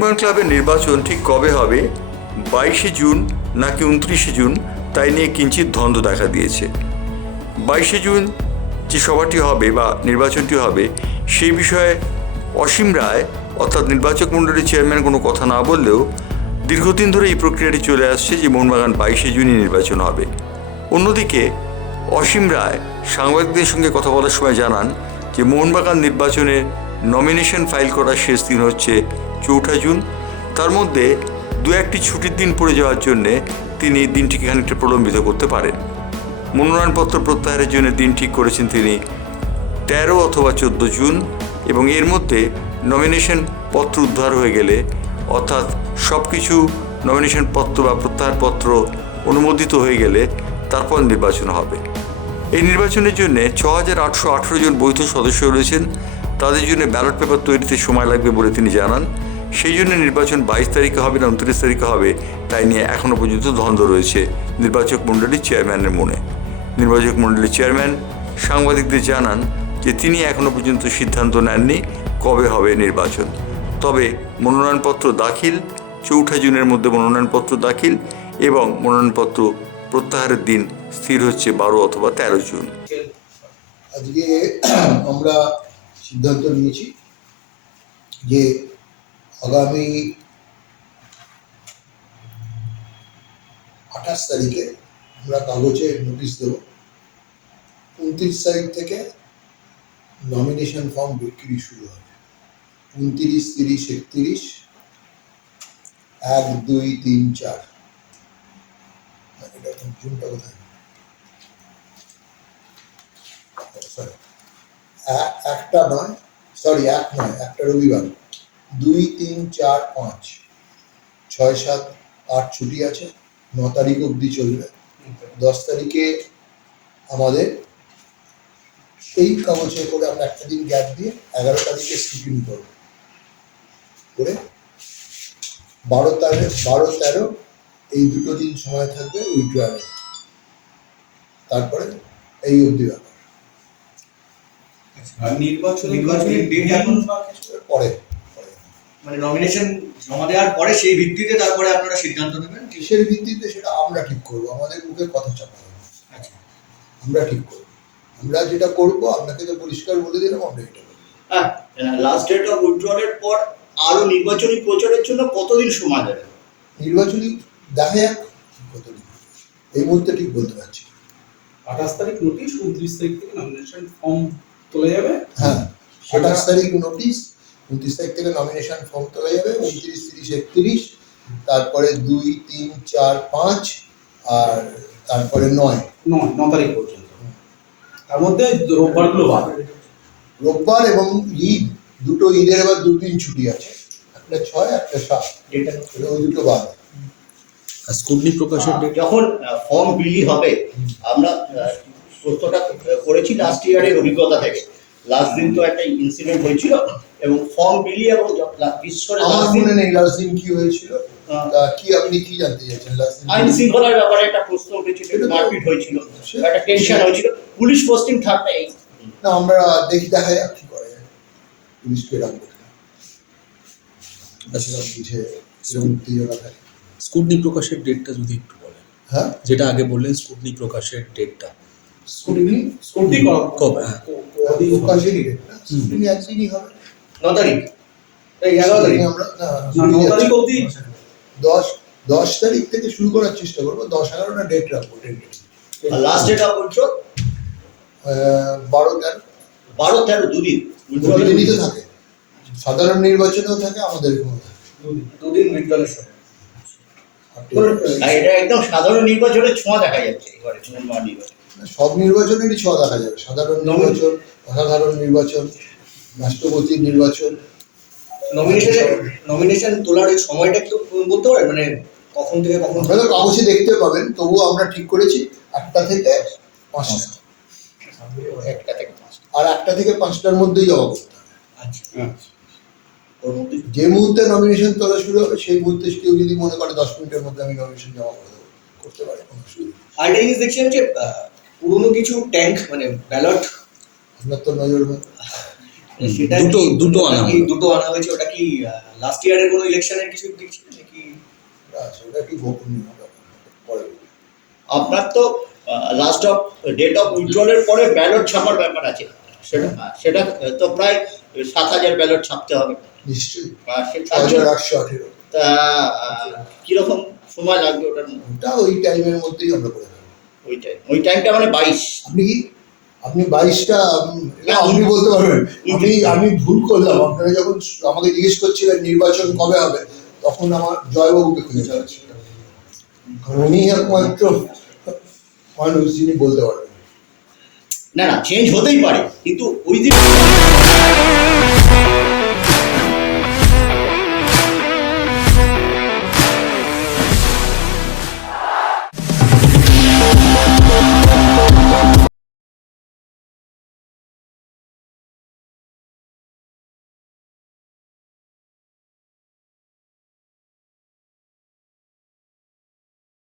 মোহনবাগান ক্লাবের নির্বাচন ঠিক কবে হবে, 22শে জুন নাকি 29শে জুন, তাই নিয়ে কিঞ্চিত দ্বন্দ্ব দেখা দিয়েছে। 22শে জুন যে সভাটি হবে বা নির্বাচনটি হবে, সেই বিষয়ে অসীম রায় অর্থাৎ নির্বাচক মণ্ডলীর চেয়ারম্যান কোনো কথা না বললেও দীর্ঘদিন ধরে এই প্রক্রিয়াটি চলে আসছে যে মোহনবাগান 22শে জুনই নির্বাচন হবে। অন্যদিকে অসীম রায় সাংবাদিকদের সঙ্গে কথা বলার সময় জানান যে মোহনবাগান নির্বাচনের নমিনেশন ফাইল করার শেষ দিন হচ্ছে 4ঠা জুন। তার মধ্যে দু একটি ছুটির দিন পড়ে যাওয়ার জন্যে তিনি দিনটিকে খানিকটা প্রলম্বিত করতে পারেন। মনোনয়নপত্র প্রত্যাহারের জন্য দিন ঠিক করেছেন তিনি 13 অথবা 14 জুন, এবং এর মধ্যে নমিনেশন পত্র উদ্ধার হয়ে গেলে অর্থাৎ সব কিছু নমিনেশন পত্র বা প্রত্যাহারপত্র অনুমোদিত হয়ে গেলে তারপর নির্বাচন হবে। এই নির্বাচনের জন্য 6818 জন বৈধ সদস্য রয়েছেন। তাদের জন্য ব্যালট পেপার তৈরিতে সময় লাগবে বলে তিনি জানান। সেই জন্য নির্বাচন 22 তারিখে হবে না 29 তারিখে হবে, তাই নিয়ে এখনও পর্যন্ত দ্বন্দ্ব রয়েছে নির্বাচক মণ্ডলীর চেয়ারম্যানের মনে। নির্বাচক মণ্ডলীর চেয়ারম্যান সাংবাদিকদের জানান যে তিনি এখনও পর্যন্ত সিদ্ধান্ত নেননি কবে হবে নির্বাচন। তবে মনোনয়নপত্র দাখিল 4ঠা জুনের মধ্যে মনোনয়নপত্র দাখিল এবং মনোনয়নপত্র প্রত্যাহারের দিন স্থির হচ্ছে 12 অথবা 13 জুন। আজকে আমরা সিদ্ধান্ত নিয়েছি যে আগামী 28 তারিখে আমরা কাগজে নোটিশ দেব। 29 তারিখ থেকে নমিনেশন ফর্ম বিক্রি শুরু হবে। 29, 30, 31, 1, 2, 3, 4 এটা জুনটা কোথায়? একটা রবিবার, 2, 3, 4, 5, 6, 7, 8 ছুটি আছে। 9 তারিখ অবধি চলবে। 10 তারিখে আমাদের সেই কাগজে করে আমরা একটা দিন গ্যাপ দিয়ে 11 তারিখে স্ক্রুটিনি করব, করে 12, 13 এই দুটো দিন সময় থাকবে উইথড্রয়ালে। তারপরে এই অবধি ব্যাপার। নির্বাচনের ডেট এখন পরে মানে নমিনেশন জমা দেওয়ার পরে সেই ভিত্তিতে তারপরে আপনারা সিদ্ধান্ত নেবেন। কিসের ভিত্তিতে সেটা আমরা ঠিক করবো, আমাদের মুখে কথা চাপা হবে। আচ্ছা, আমরা ঠিক করবো। আমরা যেটা করবো আপনাকে তো পরিষ্কার বলে দিলাম, আমরা এটা করবো। হ্যাঁ, লাস্ট ডেট অফ উইথড্রলের পর আরো নির্বাচনী প্রচারের জন্য কতদিন সময় দেবে? নির্বাচনী দেখা যাক কতদিন, এই মুহূর্তে ঠিক বলতে পারছি। 28 তারিখ নোটিশ, 29 তারিখ থেকে নমিনেশন ফর্ম তোলা যাবে। হ্যাঁ, 28 তারিখ নোটিশ, 29 তারিখ থেকে নমিনেশন ফর্ম তোলা যাবে। 29, 30, 31, তারপরে 2, 3, 4, 5 আর তারপরে 9 তারিখ পর্যন্ত। তার মধ্যে রোববারগুলো বাদ। রোববার এবং ঈদ, দুটো ঈদের এবার দুদিন ছুটি আছে, একটা 6, একটা 7, ওই দুটো বাদ। স্কুটনি প্রকাশের ডেট যখন ফর্ম বিলি হবে, আমরা প্রশ্নটা করেছি লাস্ট ইয়ারের অভিজ্ঞতা থেকে। লাস্ট দিন তো একটা ইনসিডেন্ট হয়েছিল এবং ফর্ম বিলি এবং বিশ্বরে আমার মনে নেই লাস্ট দিন কি হয়েছিল। তা কি আপনি কি জানতে চাইছেন? লাস্ট দিন আইন শৃঙ্খলার ব্যাপারে একটা প্রশ্ন উঠেছিল, মারপিট হয়েছিল, একটা টেনশন হয়েছিল, পুলিশ পোস্টিং থাকতে না, আমরা দেখা যাক কি করে, পুলিশকে রাখবো বুঝে উত্তেজনা থাকে। স্কুটনি প্রকাশের ডেটটা যদি একটু বলেন। হ্যাঁ, যেটা আগে বললেন স্কুটনি প্রকাশের ডেটটা স্কুটিনি কবে? হ্যাঁ, প্রকাশেরই ডেট না, স্কুটিনি একদিনই হবে। 9 তারিখ, এই 11 তারিখ আমরা 9 তারিখ অবধি 10 তারিখ থেকে শুরু করার চেষ্টা করবো। 10-11টা ডেট রাখবো। লাস্ট ডেট অফ উইথড্রল 12-13 দুদিন দুদিনই তো থাকে, সাধারণ নির্বাচনেও থাকে, আমাদের এখানেও থাকে। দুদিন উইথড্রলের সময়। আর এটা একদম সাধারণ নির্বাচনের ছোঁয়া দেখা যাচ্ছে এবারে মোহনবাগান নির্বাচন। সব নির্বাচনেরই ছোঁয়া দেখা যাবে, সাধারণ নির্বাচন, অসাধারণ নির্বাচন, রাষ্ট্রপতির নির্বাচন। নমিনেশন তোলার এই সময়টা একটু বলতে পারেন, মানে কখন থেকে কখন? আপনারা কাগজে দেখতে পাবেন, তবুও আমরা ঠিক করেছি 1টা থেকে 5টা, 1টা থেকে 5টা। আর 1টা থেকে 5টার মধ্যেই জমা করতে হবে। আচ্ছা, ওর মধ্যে যে মুহূর্তে নমিনেশন তোলা শুরু হবে সেই মুহূর্তে কেউ যদি মনে করে 10 মিনিটের মধ্যে আমি নমিনেশন জমা করে দেবো, করতে পারে, কোনো অসুবিধা নেই। আরেকটা জিনিস দেখছিলাম যে পুরোনো কিছু ট্যাঙ্ক মানে ব্যালট আপনার তো নজর সেটা দুটো আনা হলো। দুটো আনা হয়েছে, ওটা কি লাস্ট ইয়ারের কোনো ইলেকশনের কিছু দিক ছিল নাকি? আচ্ছা, ওটা কি গোপনীয় ব্যাপার, পরে বলবো। আপনার তো লাস্ট অফ ডেট অফ উইথড্রলের পরে ব্যালট ছাপার ব্যাপার আছে, সেটা তো প্রায় 7,000 ব্যালট ছাপতে হবে। নিশ্চয়ই তার জন্য 818। তা কিরকম সময় লাগবে ওটার মধ্যে? ওটা ওই টাইমের মধ্যেই আমরা করে দেবো। ওই টাইমটা মানে 22। আপনি 22টা আপনি বলতে পারবেন। আমি ভুল করলাম, আপনারা যখন আমাকে জিজ্ঞেস করছিলেন নির্বাচন কবে হবে, তখন আমার জয়বাবুকে খুঁজে যাচ্ছে, কারণ উনি একমাত্র মানুষ যিনি বলতে পারবেন। না চেঞ্জ হতেই পারে, কিন্তু ওই দিন